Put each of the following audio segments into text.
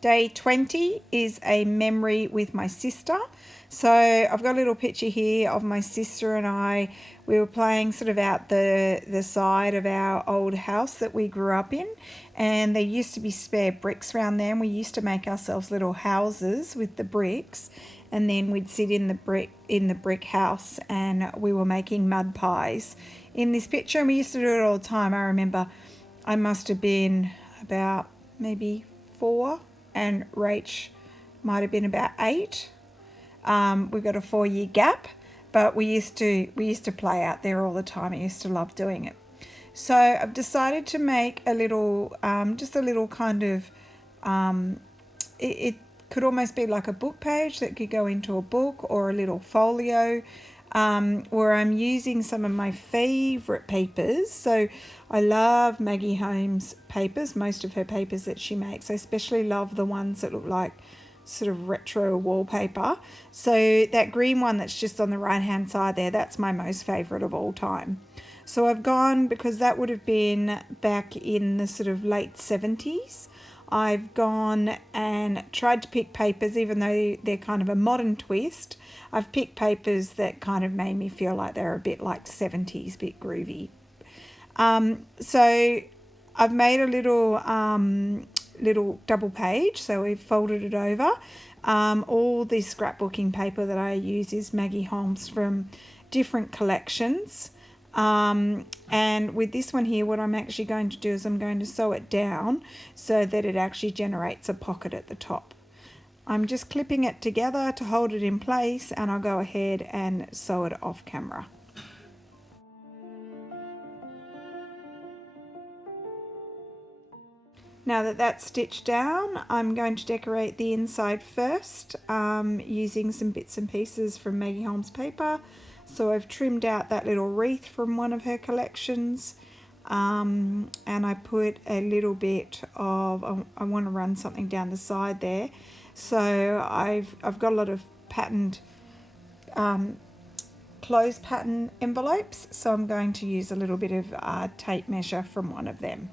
Day 20 is a memory with my sister. So I've got a little picture here of my sister and I. We were playing sort of out the side of our old house that we grew up in, and there used to be spare bricks around there, and we used to make ourselves little houses with the bricks, and then we'd sit in the brick house, and we were making mud pies in this picture, and we used to do it all the time. I remember I must have been about maybe 4, and Rach might have been about 8. We've got a 4-year gap, but we used to play out there all the time. I used to love doing it. So I've decided to make a little, just a little kind of, it could almost be like a book page that could go into a book, or a little folio, where I'm using some of my favourite papers. So I love Maggie Holmes papers, most of her papers that she makes. I especially love the ones that look like sort of retro wallpaper. So that green one that's just on the right hand side there, that's my most favourite of all time. So I've gone, because that would have been back in the sort of late 70s, I've gone and tried to pick papers, even though they're kind of a modern twist. I've picked papers that kind of made me feel like they're a bit like 70s, a bit groovy. So I've made a little double page, so we've folded it over. All this scrapbooking paper that I use is Maggie Holmes from different collections. And with this one here, what I'm actually going to do is I'm going to sew it down so that it actually generates a pocket at the top. I'm just clipping it together to hold it in place, and I'll go ahead and sew it off camera. Now that that's stitched down, I'm going to decorate the inside first, using some bits and pieces from Maggie Holmes paper. So I've trimmed out that little wreath from one of her collections, and I put a little bit of, I want to run something down the side there. So I've got a lot of patterned closed pattern envelopes, so I'm going to use a little bit of tape measure from one of them.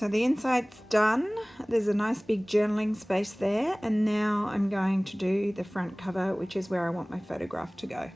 So the inside's done. There's a nice big journaling space there, and now I'm going to do the front cover, which is where I want my photograph to go.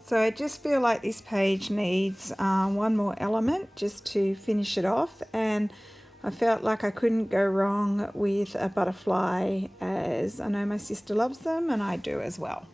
So I just feel like this page needs one more element just to finish it off, and I felt like I couldn't go wrong with a butterfly, as I know my sister loves them and I do as well.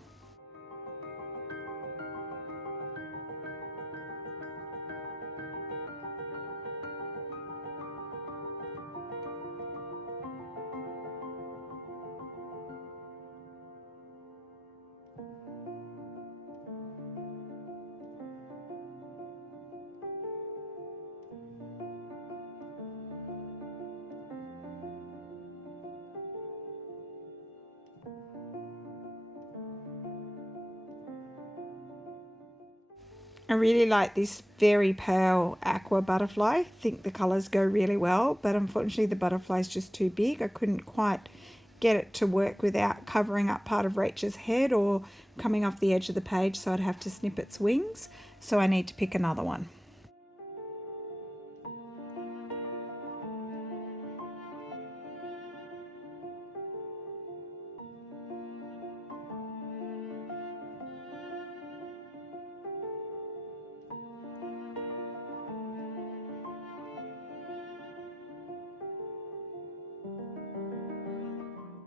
I really like this very pale aqua butterfly. I think the colours go really well, but unfortunately the butterfly is just too big. I couldn't quite get it to work without covering up part of Rachel's head or coming off the edge of the page, so I'd have to snip its wings. So I need to pick another one.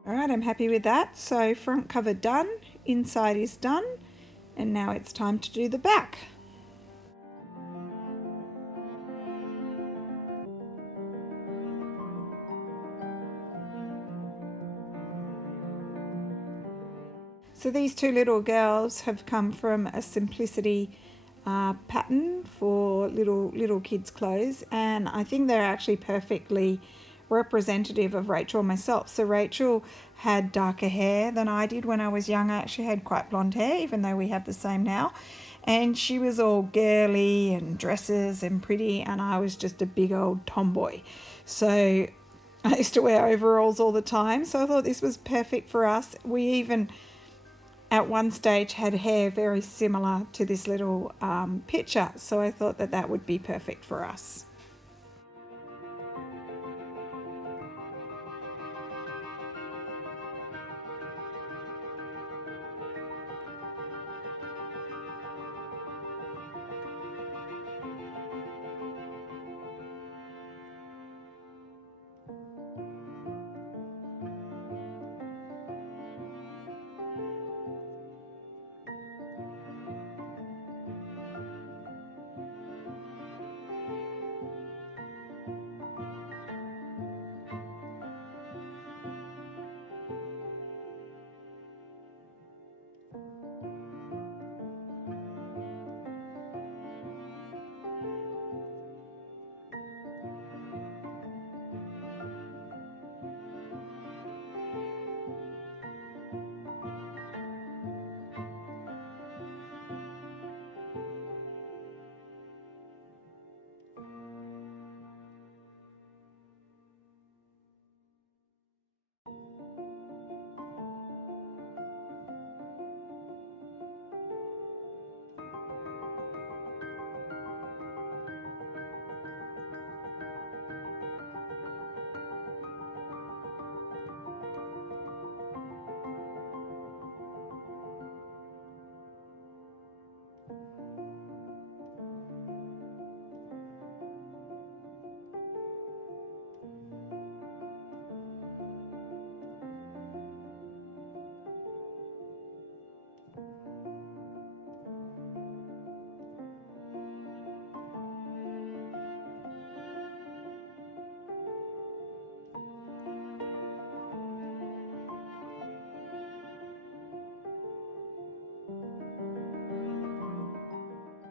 Alright, I'm happy with that. So front cover done, inside is done, and now it's time to do the back. So these two little girls have come from a Simplicity pattern for little kids' clothes, and I think they're actually perfectly representative of Rachel and myself. So Rachel had darker hair than I did when I was young. I actually had quite blonde hair, even though we have the same now. And she was all girly and dresses and pretty, and I was just a big old tomboy. So I used to wear overalls all the time, so I thought this was perfect for us. We even at one stage had hair very similar to this little picture, so I thought that that would be perfect for us.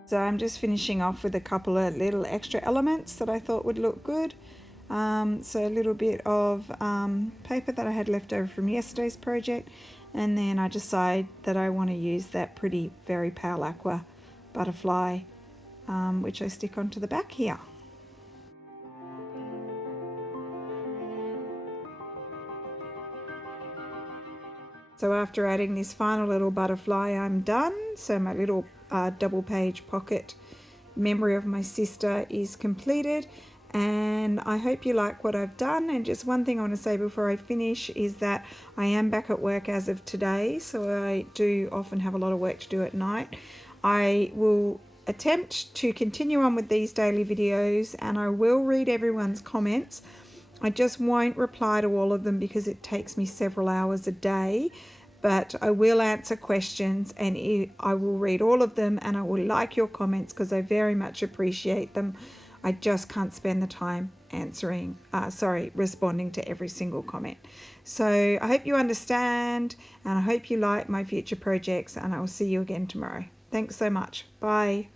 So I'm just finishing off with a couple of little extra elements that I thought would look good. So a little bit of paper that I had left over from yesterday's project, and then I decide that I want to use that pretty very pale aqua butterfly, which I stick onto the back here. So after adding this final little butterfly, I'm done. So my little double page pocket memory of my sister is completed, and I hope you like what I've done. And just one thing I want to say before I finish is that I am back at work as of today, so I do often have a lot of work to do at night. I will attempt to continue on with these daily videos, and I will read everyone's comments. I just won't reply to all of them because it takes me several hours a day, but I will answer questions, and I will read all of them, and I will like your comments because I very much appreciate them. I just can't spend the time responding to every single comment. So I hope you understand, and I hope you like my future projects, and I will see you again tomorrow. Thanks so much. Bye.